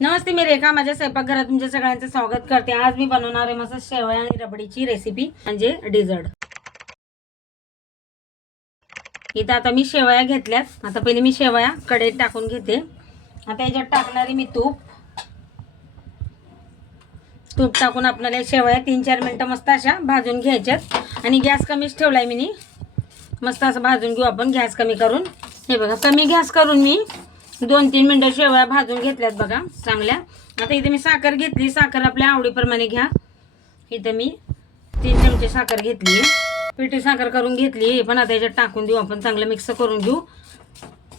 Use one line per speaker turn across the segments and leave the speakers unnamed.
नमस्ते मी रेखा. माझ्या स्वयंपाकघरात तुमच्या सगळ्यांचं स्वागत करते. आज मी बनवणार आहे मस्त शेवया आणि रबडीची रेसिपी म्हणजे डिझर्ट इथं आता मी शेवया घेतल्यात. आता पहिले मी शेवया कढईत टाकून घेते. आता याच्यात टाकणारे मी तूप. तूप टाकून आपल्याला शेवया तीन चार मिनटं मस्त अशा भाजून घ्यायच्यात. आणि गॅस कमीच ठेवलाय मी मस्त असं भाजून घेऊ आपण गॅस कमी करून. हे बघा कमी गॅस करून मी दोन तीन मिनटं शेवया भाजून घेतल्यात बघा चांगल्या. आता इथे मी साखर घेतली. साखर आपल्या आवडीप्रमाणे घ्या. इथं मी तीन चमचे साखर घेतली. पिठी साखर करून घेतली. हे पण आता याच्यात टाकून देऊ. आपण चांगलं मिक्स करून घेऊ.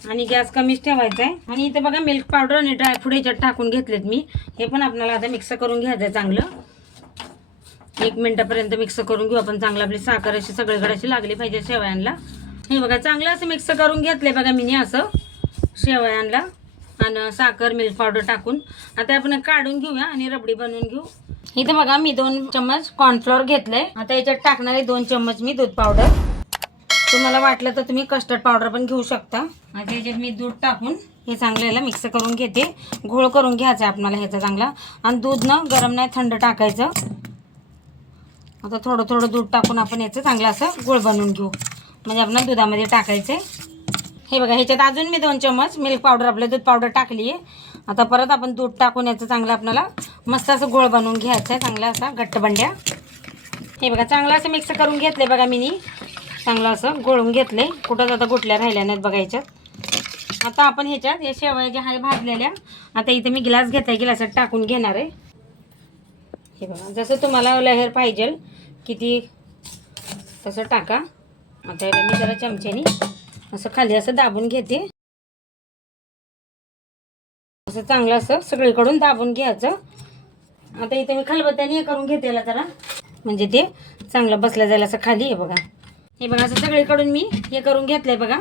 आणि गॅस कमीच ठेवायचा आहे. आणि इथं बघा मिल्क पावडर आणि ड्रायफ्रूट याच्यात टाकून घेतलेत मी. हे पण आपल्याला आता मिक्स करून घ्यायचं आहे चांगलं. एक मिनटापर्यंत मिक्स करून घेऊ. आपण चांगलं आपली साखर अशी सगळीकडे अशी लागली पाहिजे शेवयांना. हे बघा चांगलं असं मिक्स करून घेतले बघा मी असं. शेवयांला आणि साखर मिल्क पावडर टाकून. आता आपण काढून घेऊया आणि रबडी बनवून घेऊ. इथे बघा मी दोन चम्मच कॉर्नफ्लोअर घेतलंय. आता याच्यात टाकणारे दोन चम्मच मी दूध पावडर तुम्हाला वाटलं तर तुम्ही कस्टर्ड पावडर पण घेऊ शकता. आता याच्यात मी दूध टाकून हे चांगलं याला मिक्स करून घेते. घोळ करून घ्यायचा आहे आपल्याला ह्याचा चांगला. आणि दूध ना गरम नाही थंड टाकायचं. आता थोडं थोडं दूध टाकून आपण याचं चांगलं असं गुळ बनवून घेऊ. म्हणजे आपण दुधामध्ये टाकायचं हे बघा ह्याच्यात अजून मी दोन चम्मच मिल्क पावडर आपलं दूध पावडर टाकली आहे. आता परत आपण दूध टाकून याचं चांगलं आपल्याला मस्त असं गोळ बनवून घ्यायचं आहे चांगला असा घट्ट बंड्या हे बघा चांगलं असं मिक्स करून घेतलं बघा मी चांगलं असं गोळून आहे कुठंच आता गुटल्या राहिल्या नाहीत बघा ह्याच्यात. आता आपण ह्याच्यात या शेवया ज्या आहे भाजलेल्या आता इथे मी ग्लास घेत आहे ग्लासात टाकून घेणार आहे. हे बघा जसं तुम्हाला लहर पाहिजे किती तसं टाका. आता मी जरा चमच्यानी असं खाली असं दाबून घेते. असं चांगलं असं सगळीकडून दाबून घ्यायचं. आता इथे मी खलबत्त्याने हे करून घेतेला जरा. म्हणजे ते चांगलं बसलं जाईल असं खाली आहे बघा. हे बघा असं सगळीकडून मी हे करून घेतलंय बघा.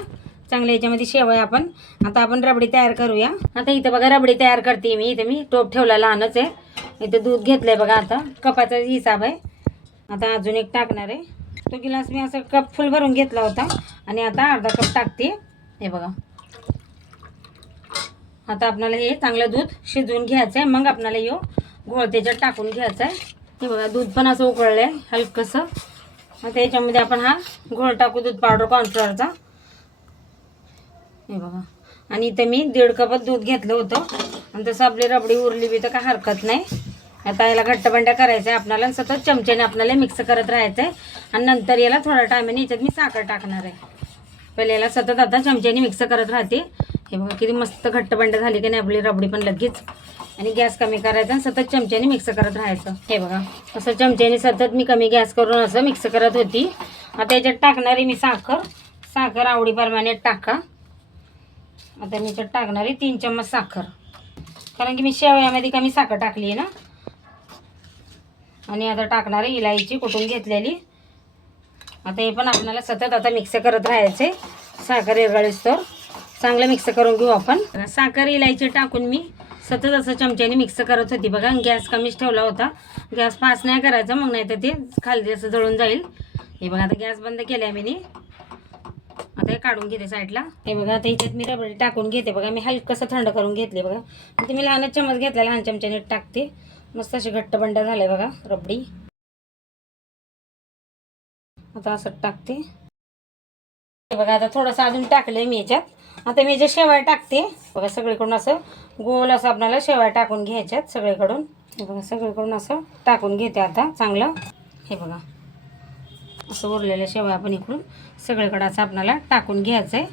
चांगलं याच्यामध्ये शेवय आपण. आता आपण रबडी तयार करूया. आता इथं बघा रबडी तयार करते मी. इथे मी टोप ठेवला लहानच आहे. इथं दूध घेतलंय बघा आता. कपाचा हिसाब आहे. आता अजून एक टाकणार आहे. तो गिलास मी असं कप फुल भरून घेतला होता. आणि आता अर्धा कप टाकते. हे बघा. आता आपल्याला हे चांगलं दूध शिजवून घ्यायचं आहे मग आपल्याला यो घोळ त्याच्यात टाकून घ्यायचं आहे हे बघा दूध पण असं उकळलं आहे हलकंसं. आता याच्यामध्ये आपण हा घोळ टाकू दूध पावडर कॉर्नफ्लॉवरचा हे बघा. आणि इथं मी दीड कपच दूध घेतलं होतं. आणि तसं आपली रबडी उरली बी तर काय हरकत नाही. आता याला घट्टबंड्या करायचं आहे आपल्याला सतत चमच्याने आपल्याला मिक्स करत राहायचं आहे आणि नंतर याला थोड्या टायमाने याच्यात मी साखर टाकणार आहे. पहिले याला सतत आता चमच्याने मिक्स करत राहते. हे बघा किती मस्त घट्टबंड झाली की नाही आपली रबडी पण लगेच. आणि गॅस कमी करायचा आणि सतत चमच्याने मिक्स करत राहायचं. हे बघा असं चमच्याने सतत मी कमी गॅस करून असं मिक्स करत होती. आता याच्यात टाकणारी मी साखर साखर आवडीप्रमाणे टाका. आता मी याच्यात टाकणारी तीन चम्मच साखर. कारण की मी शेवयामध्ये कमी साखर टाकली आहे ना. आणि आता टाकणारी इलायची कुटून घेतलेली. आता हे पण आपल्याला सतत आता मिक्स करत राहायचे. साखर एरगळीस तर. चांगलं मिक्स करून घेऊ आपण. साखर इलायची टाकून मी सतत असं चमच्याने मिक्स करत होती. बघा गॅस कमीच ठेवला होता. गॅस फास्ट नाही करायचा मग नाही तर ते खाली असं जळून जाईल. हे बघा आता गॅस बंद केल्या मी आता हे काढून घेते साईडला. हे बघा आता ह्याच्यात मी रबडी टाकून घेते. बघा मी हलकंसं थंड करून घेतले बघा. ते मी लहानच चमच घेतला लहान चमच्याने टाकते. मस्त अशी घट्ट बंड झाले बघा रबडी. आता असं टाकते. हे बघा आता थोडंसं अजून टाकलंय मी याच्यात. आता मी जे शेवाय टाकते बघा सगळीकडून असं गोल असं आपल्याला शेवाय टाकून घ्यायच्यात सगळीकडून. हे बघा सगळीकडून असं टाकून घेते आता चांगलं. हे बघा असं उरलेलं शेवाय आपण इकडून सगळीकडं असं आपल्याला टाकून घ्यायचं आहे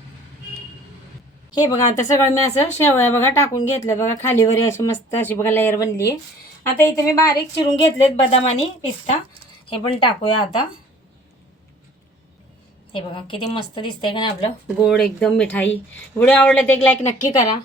हे बघा आता सगळं मी असं शेवया बघा टाकून घेतलं बघा खालीवर अशी मस्त अशी बघा लेअर बनली आहे आता इथे मी बारीक चिरून घेतलेत बदाम आणि पिस्ता. हे पण टाकूया आता. हे बघा किती मस्त दिसतंय का ना आपलं? गोड एकदम मिठाई. व्हिडिओ आवडला ते एक लाईक नक्की करा.